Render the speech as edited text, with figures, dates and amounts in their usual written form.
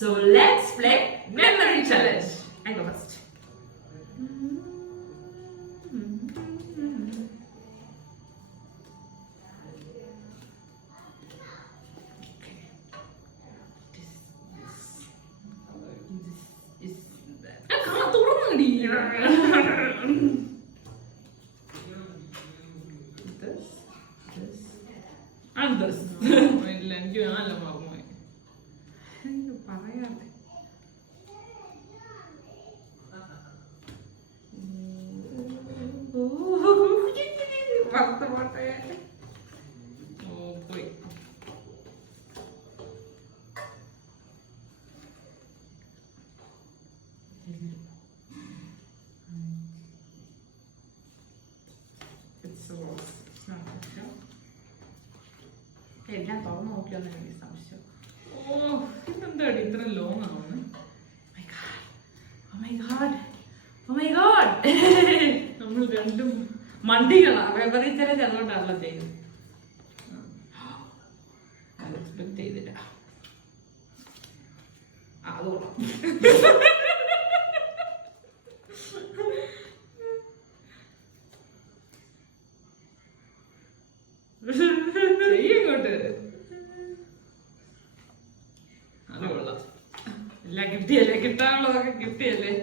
So let's play memory challenge. I go first. എനിക്ക് നല്ല മറന്നുപോയി. പറയാതെ പോയി. എല്ലാം തുറന്നു നോക്കിയാൽ എനിക്ക് സംശയം. ഇതെന്താടി ഇത്ര ലോങ് ആവുന്നു? നമ്മൾ രണ്ടും മണ്ടികളാണ്. വെവറിച്ചരെ ചെന്നോണ്ടാണല്ലോ ചെയ്യുന്നത്. എക്സ്പെക്ട് ചെയ്തില്ല. അതോളം ചെയ്യങ്ങോട്ട്. അത് കൊള്ളാം. എല്ലാം കിട്ടിയല്ലേ, കിട്ടാനുള്ളതൊക്കെ കിട്ടിയല്ലേ.